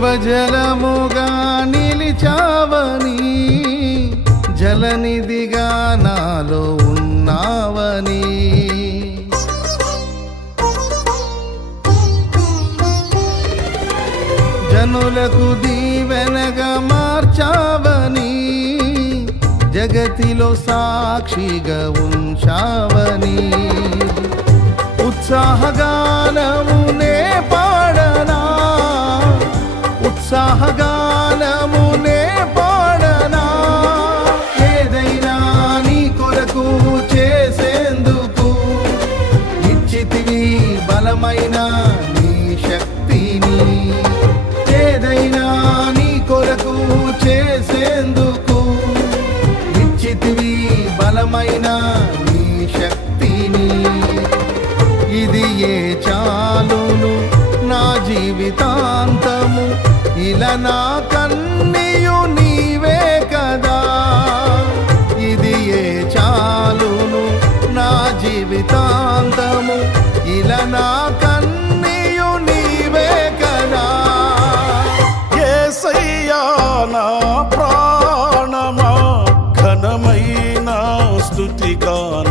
జీవజలముగా నిలిచావని, జలనిధిగా నాలో ఉన్నావని, జనులకు దీవెనగా మార్చావని, జగతిలో సాక్షిగా ఉంచావని, ఉత్సాహగానమునే పాడనా, ఉత్సాహగానమునే పాడనా, ఏదైనా నీ కొరకు చేసేందుకు ఇచ్చితివి బలమైన నీ శక్తిని, ఏదైనా నీ కొరకు చేసేందుకు ఇచ్చితివి బలమైన నీ శక్తిని, ఇది ఏ చాలును నా జీవితాంతము, ఇలా నా కన్నీయు నీవే కదా, ఇది ఏ చాలును నా జీవితాంతము, ఇలా నా కన్నీయు నీవే కదా. యేసయ్యా నా ప్రాణమా ఘనమైన స్తుతిగాన